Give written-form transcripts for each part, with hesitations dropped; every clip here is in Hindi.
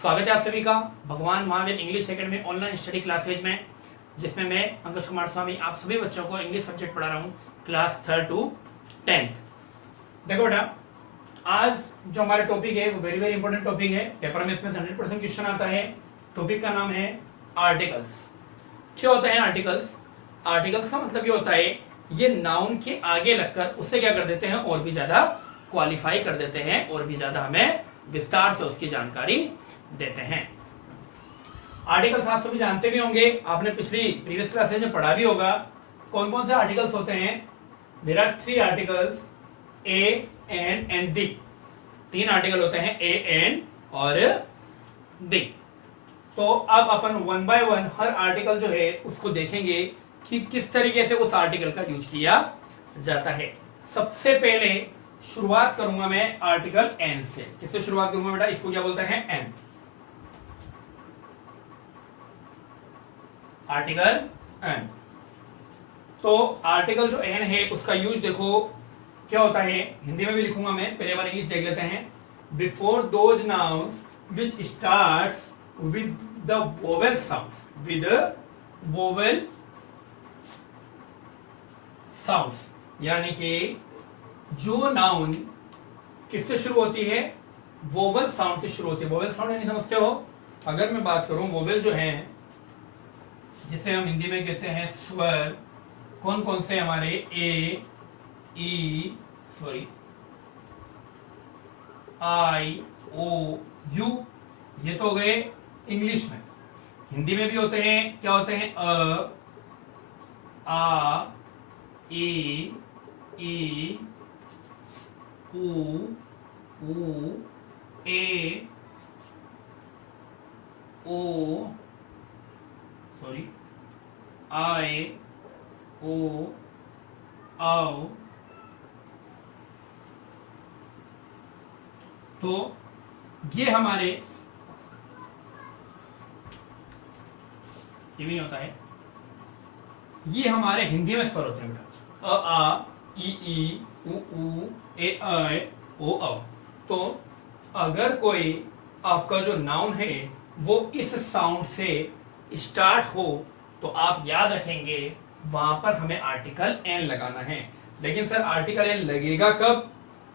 स्वागत है आप सभी का भगवान Mahavir English academy online study classes में, जिसमें मैं पंकज कुमार स्वामी आप सभी बच्चों को इंग्लिश सब्जेक्ट पढ़ा रहा हूँ क्लास 3rd to 10th। देखो बेटा, आज जो हमारा टॉपिक है वो वेरी इंपॉर्टेंट टॉपिक है। पेपर में इसमें 100% क्वेश्चन आता है। टॉपिक का नाम है आर्टिकल्स। क्या होता है आर्टिकल्स? आर्टिकल्स का मतलब ये होता है, ये नाउन के आगे लगकर उससे क्या कर देते हैं, और भी ज्यादा क्वालिफाई कर देते हैं, और भी ज्यादा हमें विस्तार से उसकी जानकारी देते हैं। आर्टिकल्स आप सभी जानते भी होंगे, आपने प्रीवियस क्लासेज में पढ़ा भी होगा। कौन कौन से आर्टिकल्स होते हैं? There are 3 articles, a, an and the. 3 article होते हैं, ए, एन और दी। तो अब अपन 1 by 1 हर आर्टिकल जो है उसको देखेंगे कि किस तरीके से उस आर्टिकल का यूज किया जाता है। सबसे पहले शुरुआत करूंगा मैं आर्टिकल एन से। किससे शुरुआत करूंगा बेटा? इसको क्या बोलते हैं? एन। Article an. तो आर्टिकल जो एन है उसका यूज देखो क्या होता है। हिंदी में भी लिखूंगा मैं, पहले बार इंग्लिश देख लेते हैं। Before those nouns which starts with the vowel sound, with vowel sounds, यानी कि जो नाउन किससे शुरू होती है? वोवेल साउंड से शुरू होती है। वोवेल साउंड यानी समझते हो? अगर मैं बात करूं, वोवेल जो है जिसे हम हिंदी में कहते हैं स्वर, कौन कौन से हमारे? ए, ई, सॉरी, आई, ओ, यू, ये तो हो गए इंग्लिश में। हिंदी में भी होते हैं, क्या होते हैं? अ, आ, ई, ऊ, ए, ओ, सॉरी, आए, ओ, आओ। तो ये हमारे, ये भी नहीं होता है, ये हमारे हिंदी में स्वर होते हैं बेटा। अ, आ, ई, ऊ, ए, आए, ओ, औ। तो अगर कोई आपका जो नाउन है वो इस साउंड से स्टार्ट हो तो आप याद रखेंगे वहां पर हमें आर्टिकल एन लगाना है। लेकिन सर आर्टिकल एन लगेगा कब?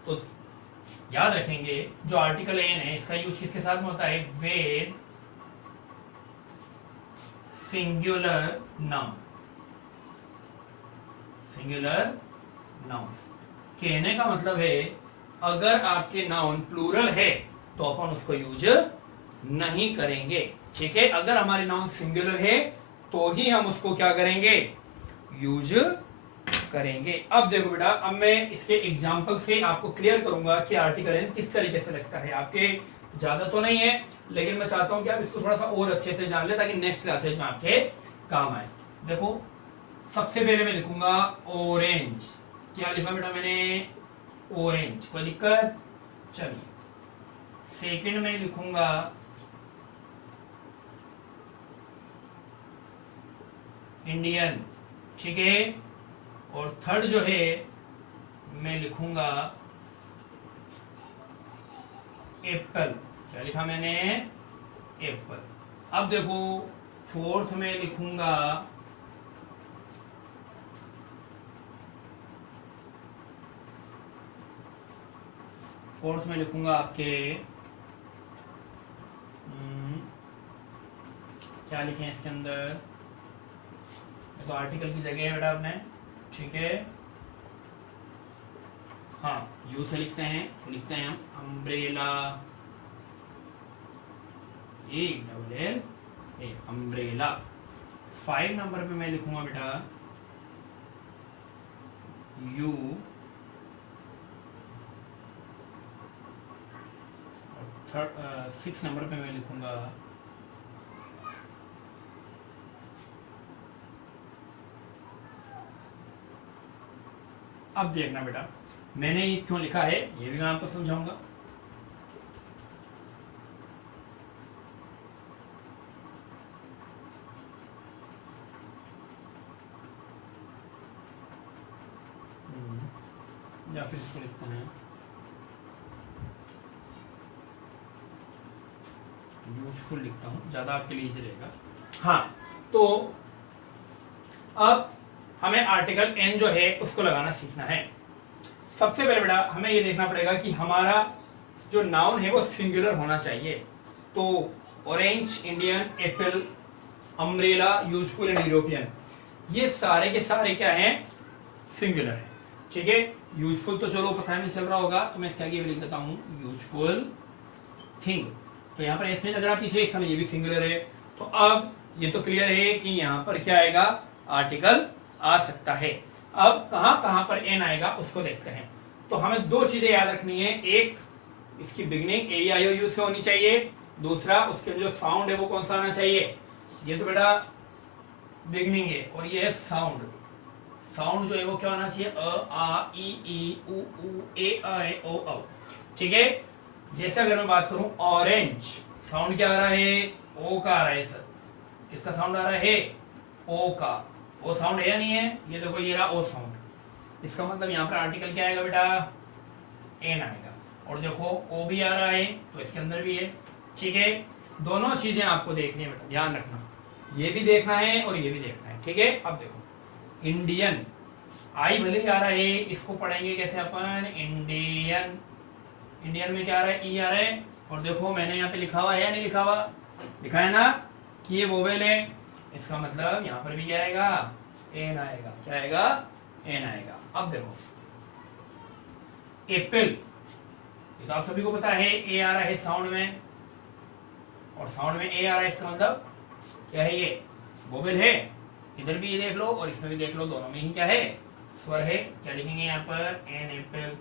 तो याद रखेंगे जो आर्टिकल एन है इसका यूज किसके साथ में होता है? With singular noun. Singular nouns कहने का मतलब है, अगर आपके नाउन प्लूरल है तो अपन उसको यूज नहीं करेंगे। ठीक है, अगर हमारे नाउन सिंगुलर है तो ही हम उसको क्या करेंगे? यूज करेंगे। अब देखो बेटा, अब मैं इसके एग्जांपल से आपको क्लियर करूंगा कि आर्टिकल एन किस तरीके से लगता है। आपके ज्यादा तो नहीं है, लेकिन मैं चाहता हूं कि आप इसको थोड़ा सा और अच्छे से जान ले ताकि नेक्स्ट क्लासेज में आपके काम आए। देखो, सबसे पहले मैं लिखूंगा ऑरेंज। क्या लिखा बेटा मैंने? ऑरेंज। कोई दिक्कत? चलिए। सेकंड में लिखूंगा इंडियन। ठीक है। और थर्ड जो है मैं लिखूंगा एप्पल। क्या लिखा मैंने? एप्पल। अब देखो, फोर्थ में लिखूंगा आपके क्या लिखें इसके अंदर? देखो, आर्टिकल की जगह है बेटा आपने। ठीक है, हाँ, यू से लिखते हैं हम umbrella. A double L A, umbrella. 5 number पे मैं लिखूंगा बेटा यू। 6 नंबर पे मैं लिखूंगा अब देखना बेटा, मैंने ये क्यों लिखा है ये भी मैं आपको समझाऊंगा। या फिर इसको लिखते हैं यूजफुल लिखता हूँ, ज्यादा आपके लिए इजी रहेगा। हाँ, तो अब हमें आर्टिकल एन जो है उसको लगाना सीखना है। सबसे पहले बेटा हमें ये देखना पड़ेगा कि हमारा जो नाउन है वो सिंगुलर होना चाहिए। तो orange, Indian, Apple, umbrella, useful and European, ये सारे के सारे क्या हैं, सिंगुलर है। ठीक है, यूजफुल तो चलो पता नहीं चल रहा होगा, तो मैं इसके आगे भी लिख देता हूँ यूजफुल थिंग। तो यहाँ पर इसमें लग रहा पीछे, इसका ये भी सिंगुलर है। तो अब ये तो क्लियर है कि यहाँ पर क्या आएगा, आर्टिकल आ सकता है। अब कहाँ कहाँ पर एन आएगा उसको देखते हैं। तो हमें दो चीजें याद रखनी है, एक इसकी beginning A I O you से होनी चाहिए, दूसरा उसके जो साउंड है वो कौन सा आना चाहिए। ये तो बेटा बिगनिंग है और ये है साउंड। साउंड जो है वो क्या होना चाहिए, अ आ ई उ ए ओ औ। ठीक है, जैसे अगर मैं बात करूं ऑरेंज, साउंड क्या आ रहा है, ओ का आ रहा है सर। किसका साउंड आ रहा है, ओ का। ओ साउंड है या नहीं है, ये देखो ये रहा ओ साउंड। इसका मतलब यहाँ पर आर्टिकल क्या आएगा बेटा, एन आएगा। और देखो ओ भी आ रहा है तो इसके अंदर भी है। ठीक है, दोनों चीजें आपको देखनी है बेटा, ध्यान रखना, ये भी देखना है और ये भी देखना है। ठीक है, अब देखो इंडियन, आई भले ही आ रहा है, इसको पढ़ेंगे कैसे अपन, इंडियन। इंडियन में क्या आ रहा है, ई आ रहा है। और देखो मैंने यहाँ पे लिखा हुआ है या नहीं लिखा हुआ, लिखा है ना कि ये वोवेल है। इसका मतलब यहाँ पर भी क्या आएगा, एन आएगा। क्या आएगा, एन आएगा। अब देखो एप्पल, ये तो आप सभी को पता है, ए आ रहा है साउंड में, और साउंड में ए आ रहा है, इसका मतलब क्या है, ये वोवेल है। इधर भी ये देख लो और इसमें भी देख लो, दोनों में ही क्या है, स्वर है। क्या लिखेंगे यहाँ पर, एन एप्पल।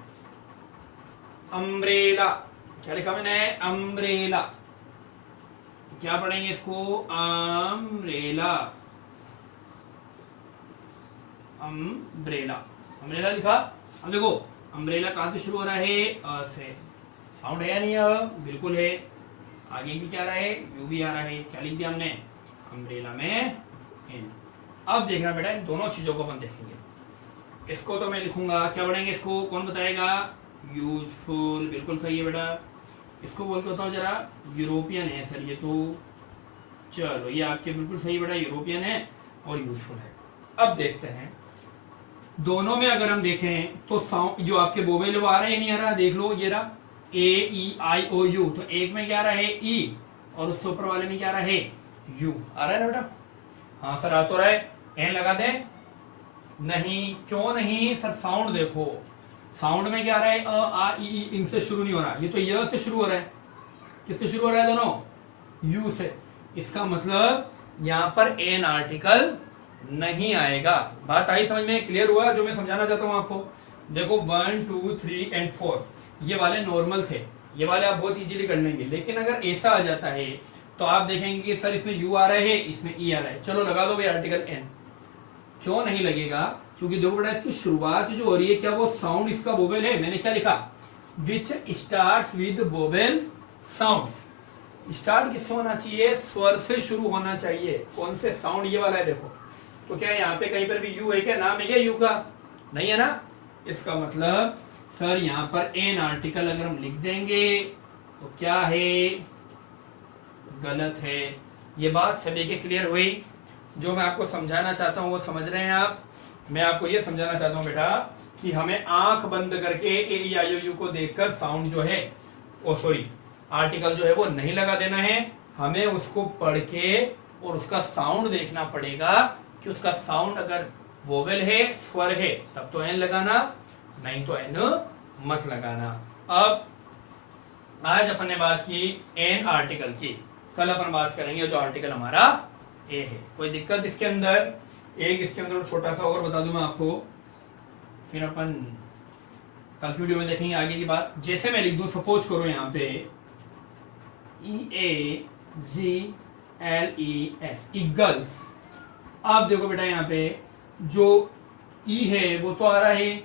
अम्ब्रेला, क्या लिखा मैंने, अम्ब्रेला। क्या पढ़ेंगे इसको, अम्ब्रेला। अम्ब्रेला, अम्ब्रेला लिखा। अब देखो अम्ब्रेला कहां से शुरू हो रहा है, अ से। साउंड है या नहीं है, बिल्कुल है। आगे भी क्या आ रहा है, यू भी आ रहा है। क्या लिख दिया हमने, अम्ब्रेला में एन। अब देखना बेटा इन दोनों चीजों को अपन देखेंगे। इसको तो मैं लिखूंगा, क्या पढ़ेंगे इसको, कौन बताएगा, यूजफुल, बिल्कुल सही है बेटा। इसको बोल के बताओ जरा, यूरोपियन है सर ये तो। चलो ये आपके बिल्कुल सही बेटा, यूरोपियन है और यूजफुल है। अब देखते हैं दोनों में अगर हम देखें तो साउंड जो आपके वोवेल वो आ रहा है नहीं आ रहा, देख लो ये रहा ए ई आई ओ यू। तो एक में क्या आ रहा है, ई, और उससे ऊपर वाले में क्या आ रहा है, यू आ रहा है ना बेटा। हाँ सर आ तो रहा है, एन लगा दें, नहीं, क्यों नहीं सर, साउंड देखो, साउंड में क्या आ रहा है, अ आ ई, इनसे शुरू नहीं हो रहा, ये तो य से शुरू हो रहा है। किससे शुरू हो रहा है, दोनों यू से। इसका मतलब यहाँ पर एन आर्टिकल नहीं आएगा। बात आई समझ में, क्लियर हुआ जो मैं समझाना चाहता हूँ आपको। देखो 1 2 3 एंड 4 ये वाले नॉर्मल थे, ये वाले आप बहुत इजीली कर लेंगे। लेकिन अगर ऐसा आ जाता है तो आप देखेंगे कि सर इसमें यू आ रहा है, इसमें ई आ रहा है। चलो लगा दो भाई आर्टिकल एन। क्यों नहीं लगेगा, क्योंकि देखो बेटा इसकी शुरुआत जो हो रही है, क्या वो साउंड इसका वोवेल है। मैंने क्या लिखा, विच starts with vowel sound. Start किससे होना चाहिए, स्वर से शुरू होना चाहिए। कौन से, साउंड ये वाला है देखो। तो क्या यहाँ पे कहीं पर भी यू है क्या, नाम है क्या यू का, नहीं है ना। इसका मतलब सर यहाँ पर एन आर्टिकल अगर हम लिख देंगे तो क्या है, गलत है। ये बात सभी के क्लियर हुई। जो मैं आपको समझाना चाहता हूँ वो समझ रहे हैं आप। मैं आपको ये समझाना चाहता हूँ बेटा कि हमें आंख बंद करके ए ई आई ओ यू को देखकर साउंड जो है, ओ सॉरी आर्टिकल जो है वो नहीं लगा देना है। हमें उसको पढ़ के और उसका साउंड देखना पड़ेगा कि उसका साउंड अगर वोवेल है, स्वर है, तब तो एन लगाना, नहीं तो एन मत लगाना। अब आज अपन ने बात की एन आर्टिकल की, कल अपन बात करेंगे जो आर्टिकल हमारा ए है। कोई दिक्कत इसके अंदर, एक इसके अंदर छोटा सा और बता दूं मैं आपको, फिर अपन कल की वीडियो में देखेंगे आगे की बात। जैसे मैं लिख दूं, सपोज करो यहाँ पे E A G L E S, eagles. आप देखो बेटा यहाँ पे जो ई है वो तो आ रहा है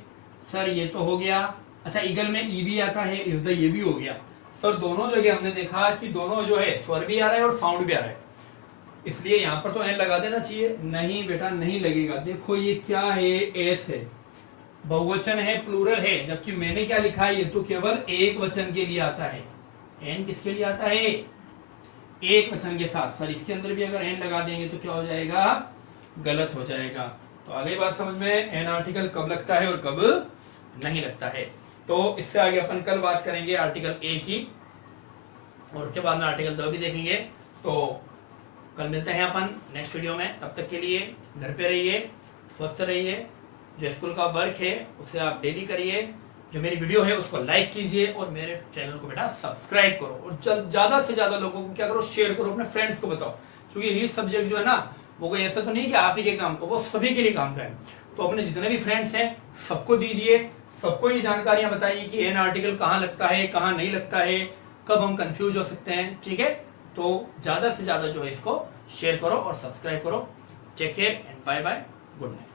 सर, ये तो हो गया। अच्छा ईगल में ई भी आता है, इधर ये भी हो गया सर। दोनों जगह हमने देखा कि दोनों जो है स्वर भी आ रहा है और साउंड भी आ रहा है, इसलिए यहाँ पर तो एन लगा देना चाहिए। नहीं बेटा नहीं लगेगा। देखो ये क्या है, एस है, बहुवचन है, प्लूरल है, जबकि मैंने क्या लिखा है, ये तो केवल एक वचन के लिए आता है। एन किसके लिए आता है, एक वचन के साथ, सर इसके अंदर भी अगर एन लगा देंगे तो क्या हो जाएगा, गलत हो जाएगा। तो आगे बात समझ में, एन आर्टिकल कब लगता है और कब नहीं लगता है। तो इससे आगे अपन कल बात करेंगे आर्टिकल ए की, और उसके बाद में आर्टिकल 2 भी देखेंगे। तो कल मिलते हैं अपन नेक्स्ट वीडियो में, तब तक के लिए घर पे रहिए, स्वस्थ रहिए, जो स्कूल का वर्क है उसे आप डेली करिए, जो मेरी वीडियो है उसको लाइक कीजिए और मेरे चैनल को बेटा सब्सक्राइब करो, और ज्यादा से ज्यादा लोगों को क्या करो, शेयर करो, अपने फ्रेंड्स को बताओ, क्योंकि इंग्लिश सब्जेक्ट जो है ना वो कोई ऐसा तो नहीं कि आप ही के काम का, वो सभी के लिए काम का है। तो अपने जितने भी फ्रेंड्स हैं सबको दीजिए, सबको ये जानकारियां बताइए कि एन आर्टिकल कहाँ लगता है, कहाँ नहीं लगता है, कब हम कंफ्यूज हो सकते हैं, ठीक है। तो ज्यादा से ज्यादा जो है इसको शेयर करो और सब्सक्राइब करो। Take care and bye bye, good night.